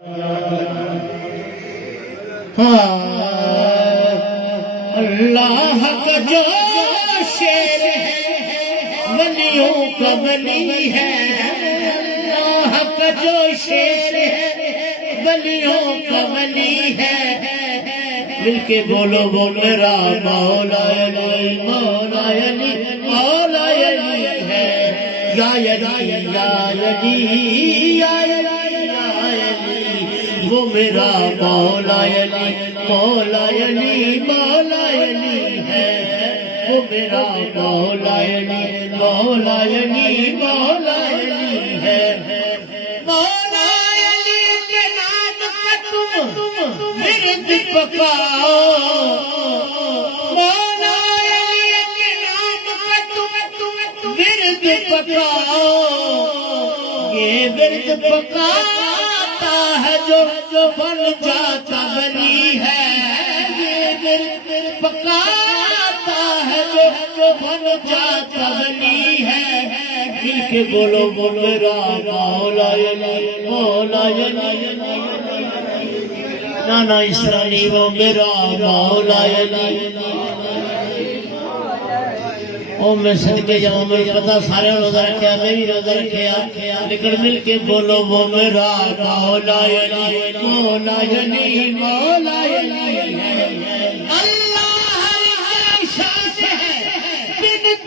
اللہ کا جو شیر ہے ولیوں کا ولی ہے، اللہ کا جو شیر ہے ولیوں کا ولی ہے، مل کے بولو وہ میرا مولا علی، مولا علی، مولا علی ہے، یا علی یا علی یا علی یا علی، وہ میرا مولا علی، مولا علی، مولا علی ہے، وہ میرا مولا علی، مولا علی، مولا علی ہے، مولا علی کے نام کا تم ورد پکاؤ، مولا علی کے نام کا تم ورد پکاؤ، یہ ورد پکاتا ہے جو بن جاتا ولی ہے، یہ ورد پکاتا ہے جو بن جاتا ولی ہے، مل کے بولو وہ میرا مولا علی، مولا علی، نانا اسرائیلی وہ میرا مولا علی، او میں صدقے جاؤں، مجھے پتا سارے روزہ رکھیا، میں بھی روزہ رکھیا، لیکن مل کے بولو وہ میرا مولا علی، مولا علی، مولا علی ہے، اللہ ہر شان ہے بنت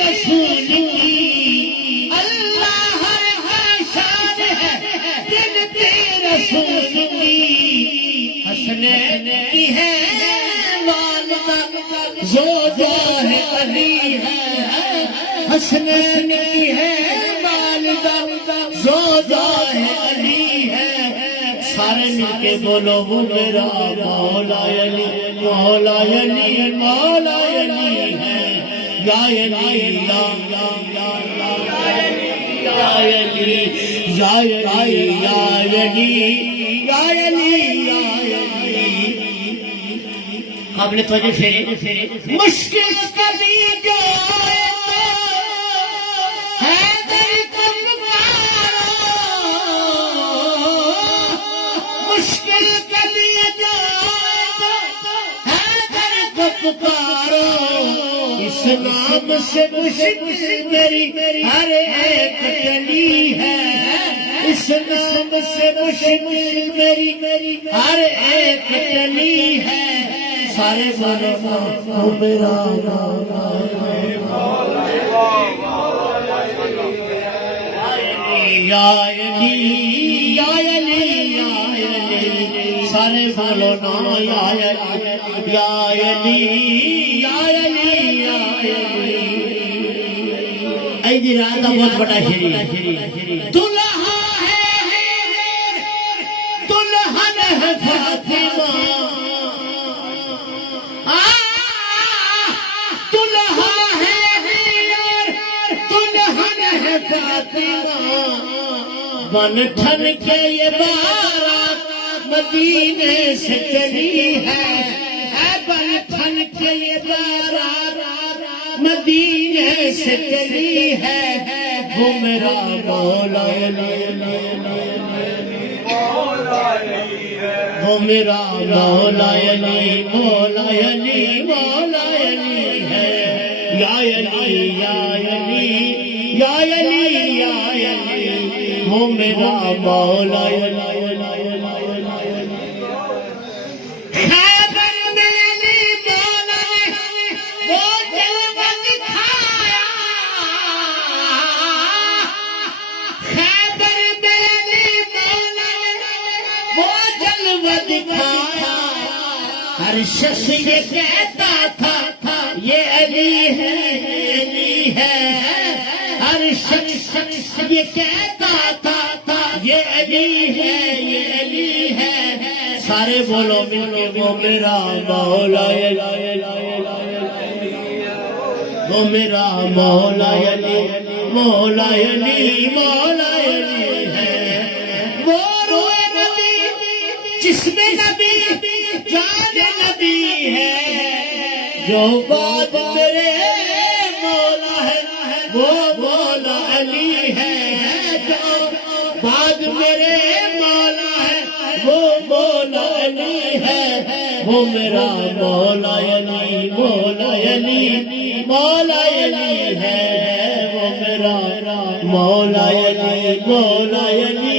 رسول کی، اللہ ہر شان ہے بنت رسول کی، حسنین کی ہے والدہ، زوجہ ہے علی ہے، حسنین کی ہے والدہ، زوجہ ہے علی ہے، سارے مل کے بولو وہ میرا مولا علی، مولا علی، مولا علی ہے، یا علی یا علی یا علی یا علی یا علی یا علی یا علی، قابل توجہ سے مشکل کبھی جو حیدر کو پکارو، مشکل کبھی جو حیدر کو پکارو، اس نام سے مشکل میری ہر ایک گلی ہے، اس نام سے مشکل میری ہر ایک گلی ہے، سارے بولو میرا مولا یا علی یا علی یا علی، سارے بولو نا یا علی یا علی یا علی یا علی، ایدی رات کا بہت بڑا شریف، دلہا ہے دلہن ہے فاطمہ، بن ٹھن کے یہ بارات مدینے سے چلی ہے، بن ٹھن کے یہ بارات مدینے سے چلی ہے، وہ میرا مولا علی، وہ میرا مولا علی، مولا علی، مولا علی ہے، یا علی یا علی یا علی یا علی، وہ میرا مولا علی، خیبر میں علی مولا نے وہ جلوہ دکھایا، خیبر میں علی مولا نے وہ جلوہ دکھایا، ہر شخص یہ کہتا تھا یہ علی ہے، علی ہے، ہر شخص یہ کہتا تھا یہ علی ہے، یہ علی ہے، سارے بولو مل کے وہ میرا مولا علی، وہ میرا مولا علی، مولا علی، مولا علی ہے، وہ روئے نبی جس میں نبی جان نبی ہے، جو بات میرے مولا ہے وہ مولا علی ہے، جو بعد میرے مولا ہے مولا علی ہے وہ میرا مولا علی مولا علی مولا علی ہے وہ میرا مولا علی مولا علی